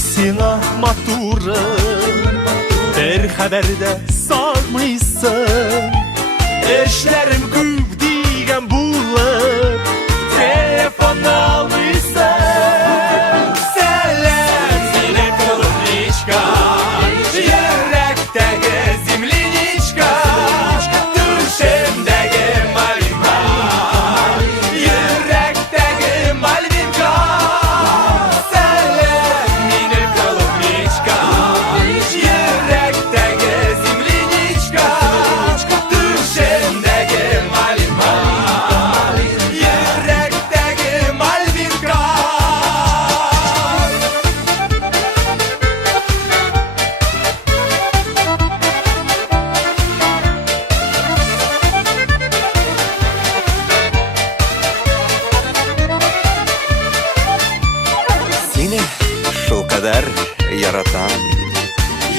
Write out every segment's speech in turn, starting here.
Сиңа матурым, бер хәбәрдә сагмыйсың. Эшләрем күп дигән булып, телефонны алмыйсың. Сәлам, минем клубничка, йөрәктәге земляничка, түшемдәге малинка, йөрәктәге мальвинка. Сәлам, минем клубничка, йөрәктәге земляничка, түшемдәге малинка, йөрәктәге мальвинка. Сине шулкадәр яратам,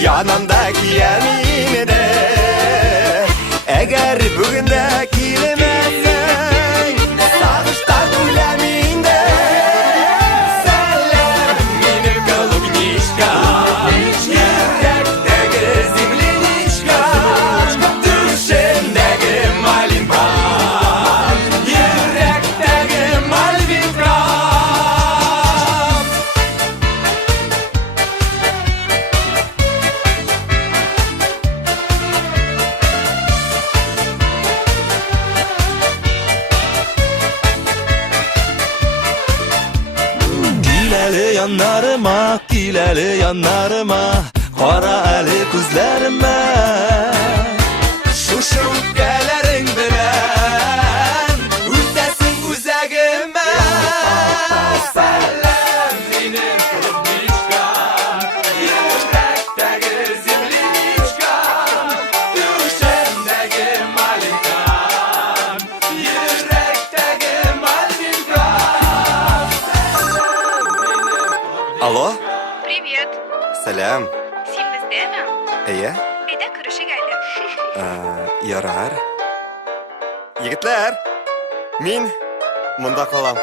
янымда киямин иде. Әгәр бүген дә килмәсәң, сагыштан үләм инде. Сәлам, минем голубничка, йөрәктәге земляничка, түшемдәге малинка, йөрәктәге мальвинка. Кил әле яннарыма, кара әле күзләремә. Шушы үпкәләрең белән үтәсең үзәгемә. Сәлам, минем клубничка, йөрәктәге земляничка, түшемдәге малинка, йөрәктәге мальвинка. Алло? Привет. Сәлам. Син бездәме? Әйе? Әйдә күрешик әле. Ярар. Егетләр, мин монда калам.